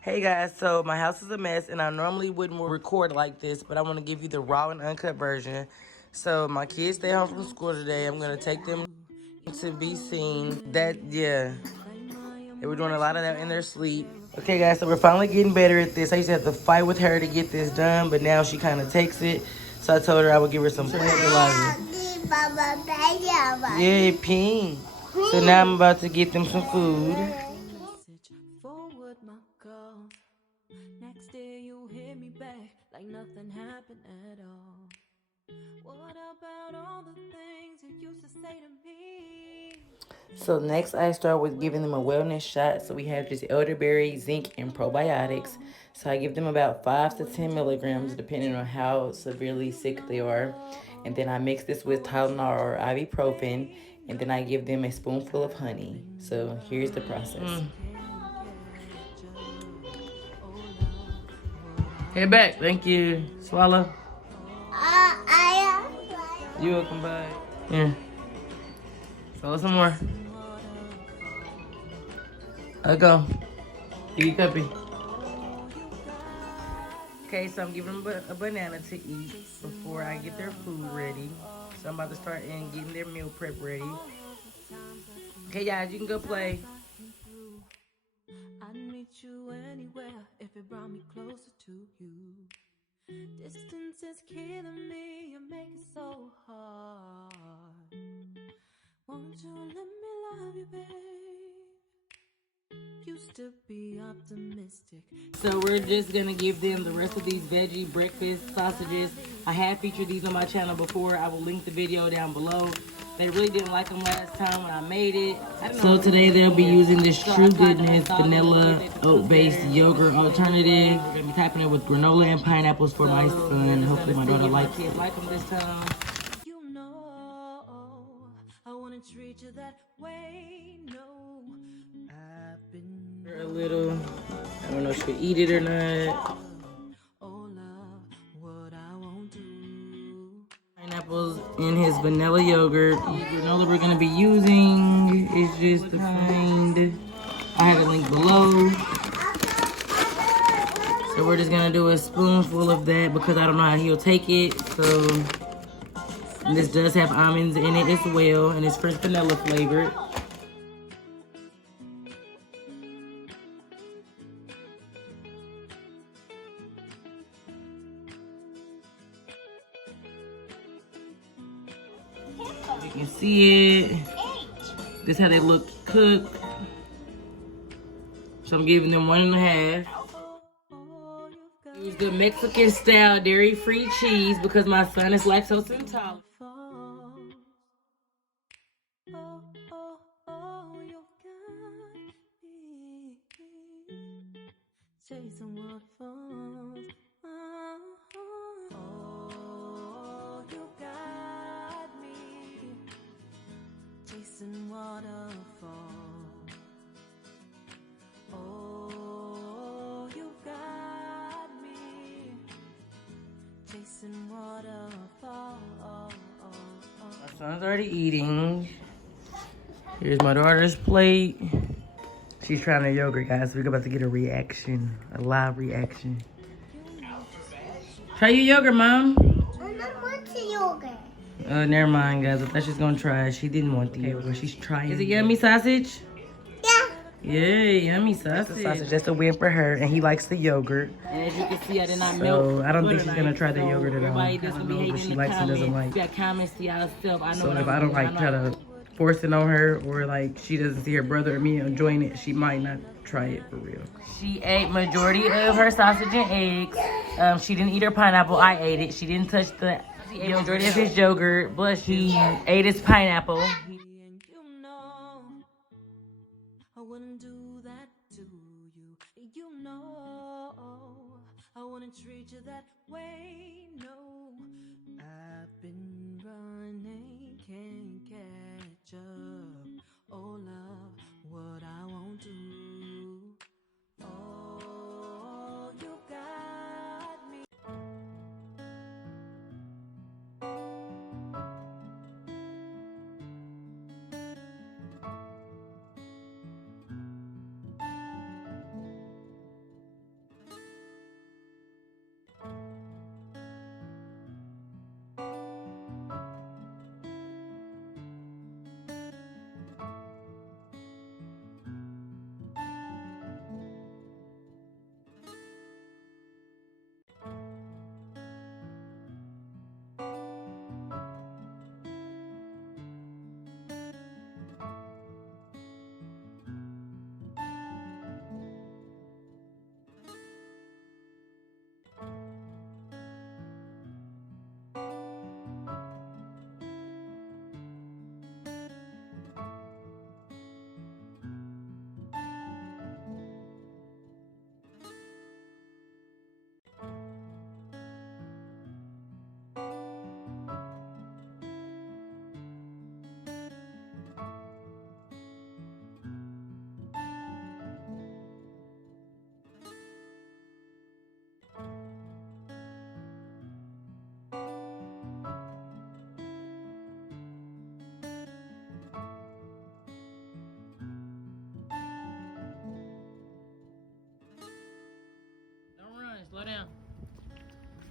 Hey guys, so my house is a mess and I normally wouldn't record like this, but I want to give you the raw and uncut version. So my kids stay home from school today. I'm going to take them to be seen. They were doing a lot of that in their sleep. Okay guys, so we're finally getting better at this. I used to have to fight with her to get this done, but now she kind of takes it. So I told her I would give her some fertilizer. Yeah, pink. So now I'm about to get them some food. Next day you hit me back like nothing happened at all. What about all the things you used to say to me? So next I start with giving them a wellness shot. So we have just elderberry, zinc, and probiotics. So I give them about 5 to 10 milligrams depending on how severely sick they are. And then I mix this with Tylenol or ibuprofen. And then I give them a spoonful of honey. So here's the process. Head back. Thank you. Swallow. You welcome back. Yeah. Swallow some more. Let go. Eat your cuppy. Okay, so I'm giving them a banana to eat before I get their food ready. So I'm about to start in getting their meal prep ready. Okay, guys, you can go play. I'd meet you anywhere if it brought me closer to you. Distance is killing me, you make it so hard. Won't you let me love you, babe? Used to be optimistic. So we're just gonna give them the rest of these veggie breakfast sausages. I have featured these on my channel before. I will link the video down below. They really didn't like them last time when I made it. So today they'll be using this True Goodness vanilla oat-based yogurt alternative. We're gonna be topping it with granola and pineapples for my son. Hopefully my daughter likes it. Like them this time. You know, I wanna treat you that way. No, I've been a little. I don't know if she'll eat it or not. Pineapples in his vanilla yogurt. The granola we're gonna be using is just the kind. I have a link below. So we're just gonna do a spoonful of that because I don't know how he'll take it. So this does have almonds in it as well, and it's fresh vanilla flavored. You can see it. This is how they look cooked. So I'm giving them 1.5. Use the Mexican style dairy-free cheese because my son is lactose intolerant. Chasing waterfalls. Oh, you got me chasing waterfalls. Oh, you got me chasing waterfalls. My son's already eating. Here's my daughter's plate. She's trying her yogurt, guys. We're about to get a reaction, a live reaction. Try your yogurt, Mom. I don't want the yogurt. Never mind, guys. I thought she was gonna try it. She didn't want the yogurt. She's trying. Is it yummy sausage? Yeah. Yeah, yummy sausage. That's a win for her, and he likes the yogurt. And as you can see, I did not melt. So I don't think she's gonna try the yogurt at all. I don't know what she likes and doesn't like. You got comments to y'all stuff. I know. So if I don't like try to force it on her, or like she doesn't see her brother or me enjoying it, she might not try it for real. She ate majority of her sausage and eggs. She didn't eat her pineapple. I ate it. She didn't touch the majority of his yogurt, but she ate his pineapple. I wouldn't do that to you. You know, I wouldn't treat you that way. No, I've been running, can't catch up. Oh, love, what I won't do. Oh, you got me.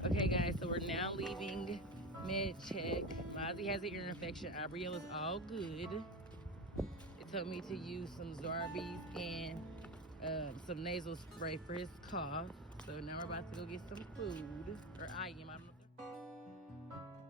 Okay, guys, so we're now leaving med check. Mozzie has an ear infection. Abrielle is all good. It told me to use some Zarbee's and some nasal spray for his cough. So now we're about to go get some food. Or I am. I don't know.